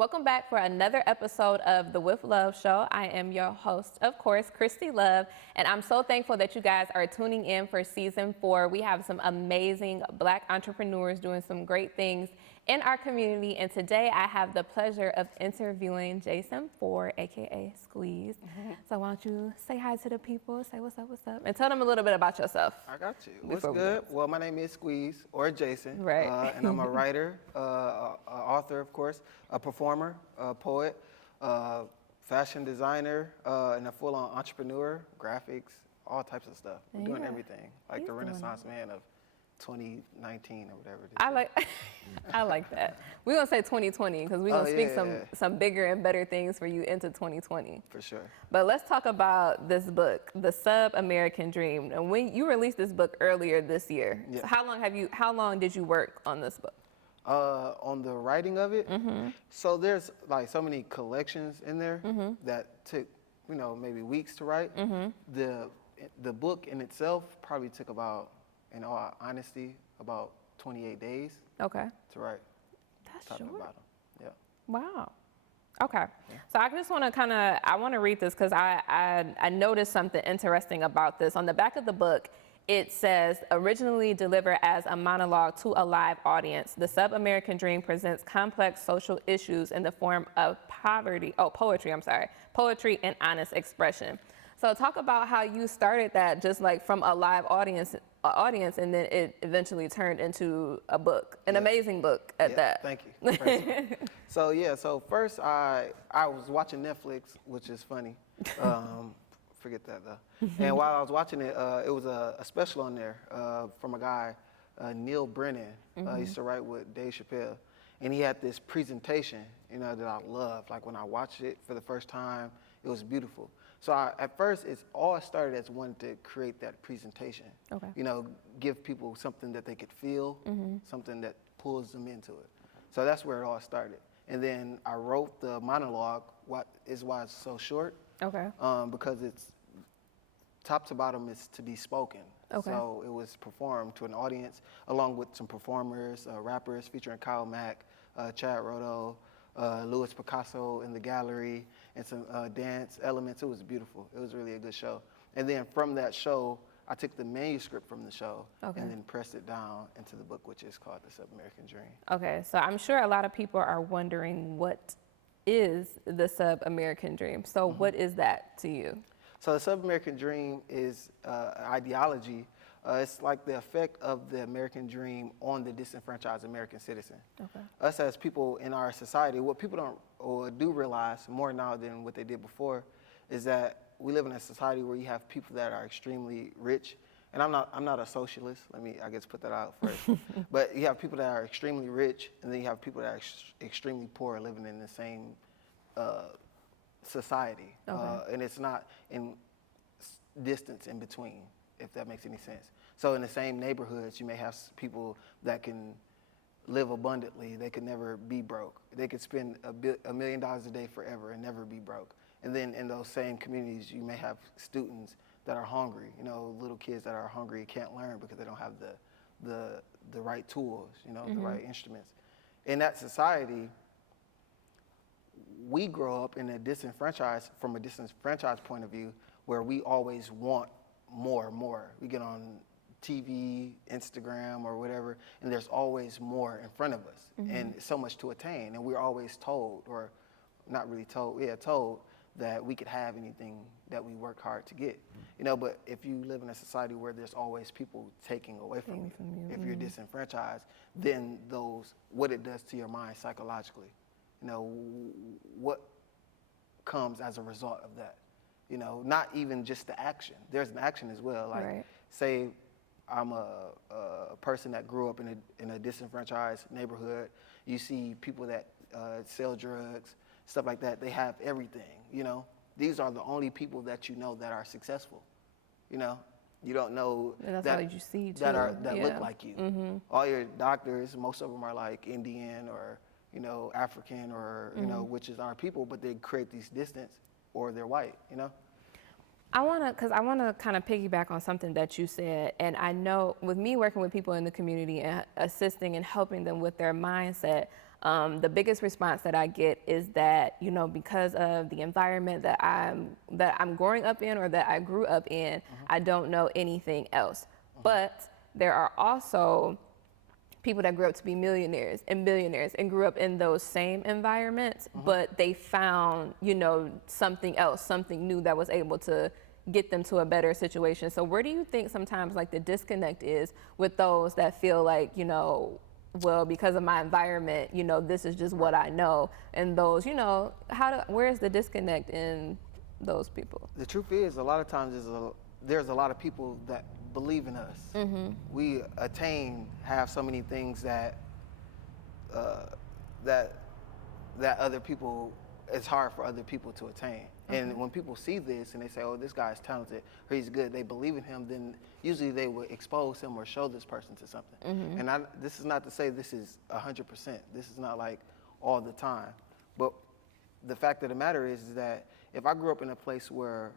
Welcome back for another episode of the With Love Show. I am your host, of course, Kristy Love, and I'm so thankful that you guys are tuning in for season 4. We have some amazing Black entrepreneurs doing some great things in our community, and today I have the pleasure of interviewing Jason Ford, aka Squeeze. So why don't you say hi to the people, say what's up, and tell them a little bit about yourself. I got you. What's good? Well, my name is Squeeze, or Jason, right? And I'm a writer, author, of course, a performer, a poet, fashion designer, and a full-on entrepreneur, graphics, all types of stuff. We're doing everything, like the Renaissance man of 2019 or whatever it is. I like that. We're gonna say 2020 because we're gonna speak some bigger and better things for you into 2020. For sure. But let's talk about this book, The Sub-American Dream. And when you released this book earlier this year, so how long did you work on this book? On the writing of it, so there's like so many collections in there that took, maybe weeks to write. The book in itself probably took about, in all honesty, about 28 days. Okay. To write. That's top short. to bottom. Yeah. Wow. Okay. So I just want to I want to read this because I noticed something interesting about this. On the back of the book, it says, originally delivered as a monologue to a live audience, The Sub-American Dream presents complex social issues in the form of poetry and honest expression. So talk about how you started that just like from a live audience, and then it eventually turned into a book, an amazing book at that. Thank you. So first I was watching Netflix, which is funny. Forget that though. And while I was watching it, it was a special on there from a guy, Neil Brennan. He used to write with Dave Chappelle. And he had this presentation, that I loved. Like when I watched it for the first time, it was beautiful. So at first, it started as wanting to create that presentation. Okay. Give people something that they could feel, something that pulls them into it. So that's where it all started. And then I wrote the monologue, why it's so short. Okay. Because it's top to bottom is to be spoken. Okay. So it was performed to an audience along with some performers, rappers featuring Kyle Mack, Chad Rodo, Louis Picasso in the gallery, and some dance elements. It was beautiful. It was really a good show. And then from that show, I took the manuscript from the show and then pressed it down into the book, which is called The Sub-American Dream. Okay, so I'm sure a lot of people are wondering what is the Sub-American Dream. So what is that to you? So the Sub-American Dream is ideology. It's like the effect of the American dream on the disenfranchised American citizen. Okay. Us as people in our society, what people don't or do realize more now than what they did before is that we live in a society where you have people that are extremely rich. And I'm not a socialist. Let me, I guess, put that out first. But you have people that are extremely rich, and then you have people that are extremely poor living in the same society. Okay. And it's not in distance in between, if that makes any sense. So in the same neighborhoods, you may have people that can live abundantly. They could never be broke. They could spend $1 million a day forever and never be broke. And then in those same communities, you may have students that are hungry, little kids that are hungry and can't learn because they don't have the right tools, the right instruments. In that society, we grow up in a disenfranchised point of view, where we always want more. We get on TV, Instagram, or whatever, and there's always more in front of us, and so much to attain. And we're always told, or not really told, told that we could have anything that we work hard to get. But if you live in a society where there's always people taking away from you, if you're disenfranchised, then what it does to your mind psychologically, what comes as a result of that. Not even just the action. There's an action as well. Like, say I'm a person that grew up in a disenfranchised neighborhood. You see people that sell drugs, stuff like that. They have everything, These are the only people that that are successful, You don't know and that's all you see, too. that look like you. All your doctors, most of them are like Indian or, African or, which is our people, but they create these distance, or they're white, I want to kind of piggyback on something that you said. And I know with me working with people in the community and assisting and helping them with their mindset, the biggest response that I get is that, you know, because of the environment that I'm growing up in or that I grew up in, I don't know anything else. But there are also people that grew up to be millionaires and billionaires and grew up in those same environments, but they found, you know, something else, something new that was able to get them to a better situation. So where do you think sometimes like the disconnect is with those that feel like, you know, well, because of my environment, you know, this is just what I know, and those, you know, where's the disconnect in those people? The truth is, a lot of times there's a lot of people that believe in us. We have so many things that that other people, it's hard for other people to attain. And when people see this and they say, oh, this guy's talented or he's good, they believe in him, then usually they will expose him or show this person to something. And this is not to say this is 100%. This is not like all the time. But the fact of the matter is that if I grew up in a place where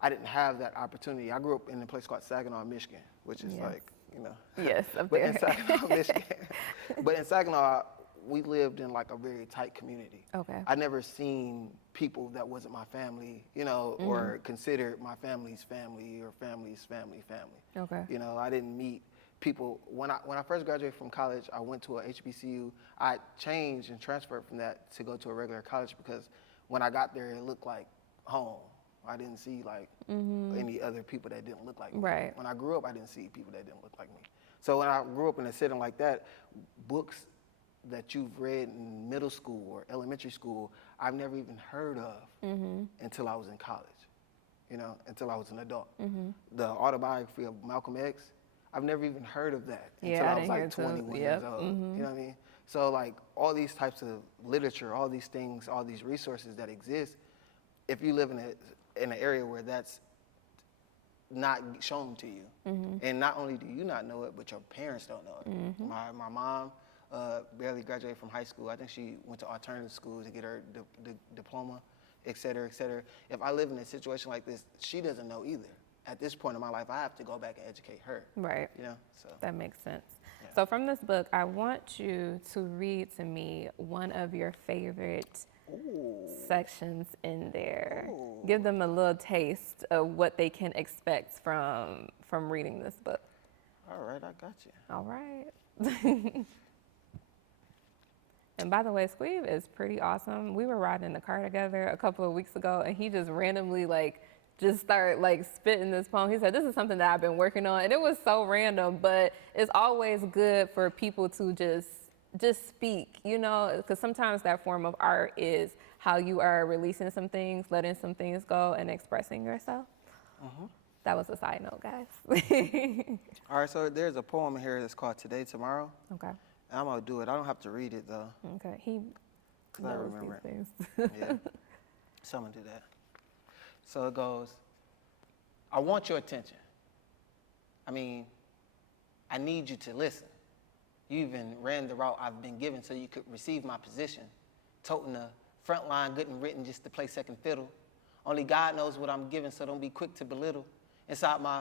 I didn't have that opportunity, I grew up in a place called Saginaw, Michigan, which is like, you know. Yes, up but there. in Saginaw, Michigan. But in Saginaw, we lived in like a very tight community. Okay. I never seen people that wasn't my family, you know, or considered my family's family or family's family. Okay. You know, I didn't meet people. When I first graduated from college, I went to a HBCU. I changed and transferred from that to go to a regular college because when I got there, it looked like home. I didn't see like any other people that didn't look like me. Right. When I grew up, I didn't see people that didn't look like me. So when I grew up in a setting like that, books that you've read in middle school or elementary school, I've never even heard of until I was in college, you know, until I was an adult. The autobiography of Malcolm X, I've never even heard of that until I was like 21 years old. You know what I mean? So like all these types of literature, all these things, all these resources that exist, if you live in an area where that's not shown to you, and not only do you not know it, but your parents don't know it. My mom barely graduated from high school. I think she went to alternative school to get her diploma, et cetera, et cetera. If I live in a situation like this, she doesn't know either. At this point in my life, I have to go back and educate her. Right. You know, so. That makes sense. Yeah. So from this book, I want you to read to me one of your favorite sections in there. Give them a little taste of what they can expect from reading this book. All right, I got you. All right. And by the way, Squeeb is pretty awesome. We were riding in the car together a couple of weeks ago, and he just randomly just started spitting this poem. He said, this is something that I've been working on. And it was so random, but it's always good for people to just speak, you know, because sometimes that form of art is how you are releasing some things, letting some things go, and expressing yourself. That was a side note, guys. All right, so there's a poem here that's called Today, Tomorrow. Okay. And I'm going to do it. I don't have to read it, though. Okay. He knows I remember these things. Yeah. So I'm going to do that. So it goes, I want your attention. I mean, I need you to listen. You even ran the route I've been given so you could receive my position. Toting the front line, good and written just to play second fiddle. Only God knows what I'm giving, so don't be quick to belittle. Inside my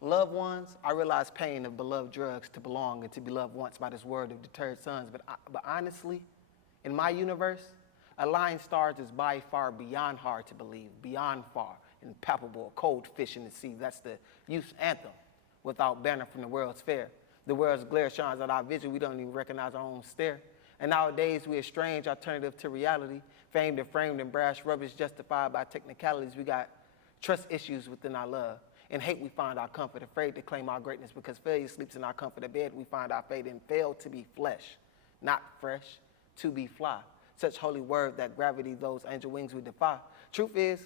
loved ones, I realize pain of beloved drugs to belong and to be loved once by this word of deterred sons. But honestly, in my universe, aligning stars is by far beyond hard to believe, beyond far impalpable, cold fish in the sea. That's the youth anthem without banner from the World's Fair. The world's glare shines on our vision. We don't even recognize our own stare. And nowadays, we're a strange alternative to reality, famed and framed in brash rubbish justified by technicalities. We got trust issues within our love. In hate, we find our comfort, afraid to claim our greatness because failure sleeps in our comfort of bed. We find our fate and fail to be flesh, not fresh, to be fly. Such holy word that gravity, those angel wings we defy. Truth is,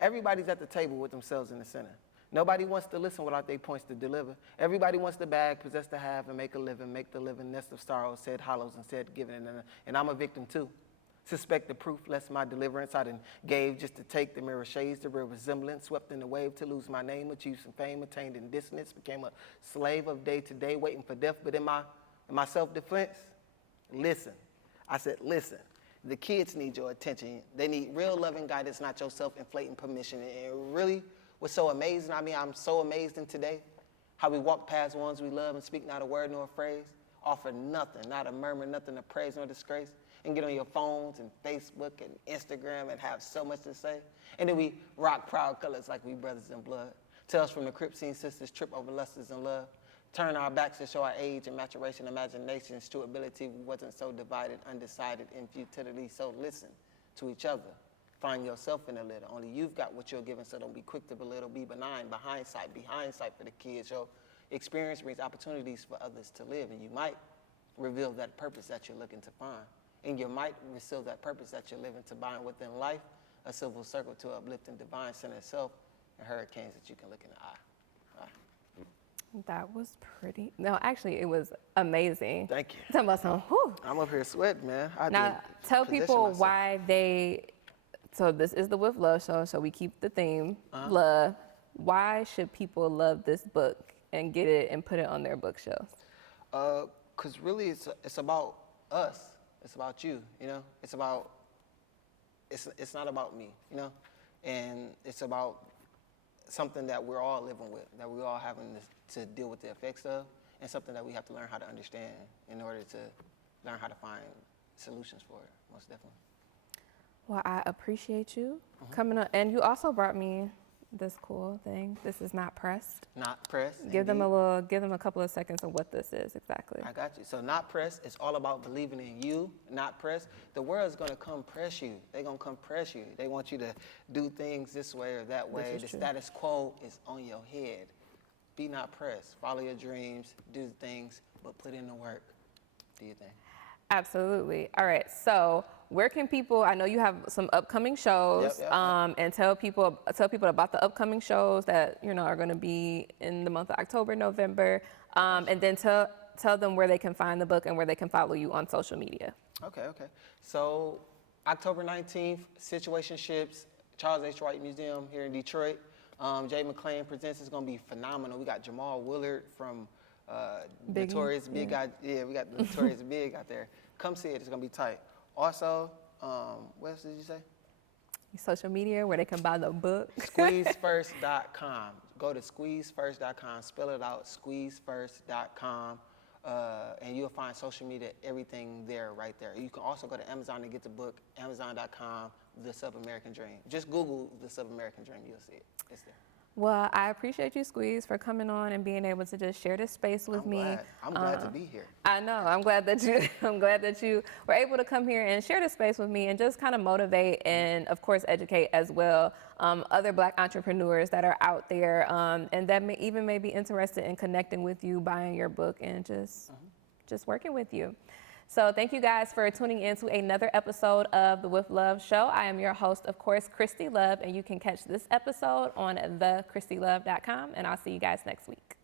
everybody's at the table with themselves in the center. Nobody wants to listen without their points to deliver. Everybody wants to bag, possess to have, and make a living. Make the living nest of sorrow, said hollows and said given. And I'm a victim too. Suspect the proof, lest my deliverance I done gave just to take the mirror shades, the real resemblance, swept in the wave to lose my name, achieve some fame, attained in dissonance, became a slave of day to day, waiting for death. But in my self-defense, listen. I said, listen. The kids need your attention. They need real loving guidance, not your self-inflating permission. And really, what's so amazing, I'm so amazed in today, how we walk past ones we love and speak not a word nor a phrase. offer nothing, not a murmur, nothing to praise nor disgrace, and get on your phones and Facebook and Instagram and have so much to say. And then we rock proud colors like we brothers in blood. Tales from the crib scene sisters trip over lusters and love. Turn our backs to show our age and maturation, imaginations to ability. We wasn't so divided, undecided, in futility. So listen to each other. Find yourself in a little. Only you've got what you're given, so don't be quick to belittle. Be benign, behind sight for the kids. Your experience brings opportunities for others to live, and you might reveal that purpose that you're looking to find. And you might receive that purpose that you're living to bind within life, a civil circle to uplift and divine center self, and hurricanes that you can look in the eye. That was pretty. No, actually, it was amazing. Thank you. Talking about some, whew. I'm up here sweating, man. Now, tell people why they, so this is the With Love show, so we keep the theme, love. Why should people love this book and get it and put it on their bookshelves? Because really it's about us. It's about you, you know? It's not about me, you know? And it's about something that we're all living with, that we're all having to deal with the effects of, and something that we have to learn how to understand in order to learn how to find solutions for it, most definitely. Well, I appreciate you coming up. And you also brought me this cool thing. This is not pressed. Not pressed. Give them a couple of seconds of what this is exactly. I got you. So not pressed is all about believing in you. Not pressed. The world's gonna come press you. They're gonna come press you. They want you to do things this way or that way. The status quo is on your head. Be not pressed. Follow your dreams. Do the things, but put in the work. Do your thing. Absolutely. All right. So where can people? I know you have some upcoming shows, and tell people about the upcoming shows that are going to be in the month of October, November, and then tell them where they can find the book and where they can follow you on social media. Okay. So October 19th, Situationships, Charles H. Wright Museum here in Detroit. Jay McClain Presents is going to be phenomenal. We got Jamal Willard from Notorious Big. We got the Notorious Big out there. Come see it. It's going to be tight. Also, what else did you say? Social media, where they can buy the book. SqueezeFirst.com. Go to SqueezeFirst.com. Spell it out, SqueezeFirst.com. And you'll find social media, everything there, right there. You can also go to Amazon to get the book, Amazon.com, The Sub-American Dream. Just Google The Sub-American Dream, you'll see it. It's there. Well, I appreciate you, Squeeze, for coming on and being able to just share this space with me. I'm glad to be here. I know. I'm glad that you were able to come here and share this space with me and just kind of motivate and, of course, educate as well other Black entrepreneurs that are out there and that may be interested in connecting with you, buying your book, and just working with you. So thank you guys for tuning in to another episode of the With Love show. I am your host, of course, Kristy Love, and you can catch this episode on thekristlove.com, and I'll see you guys next week.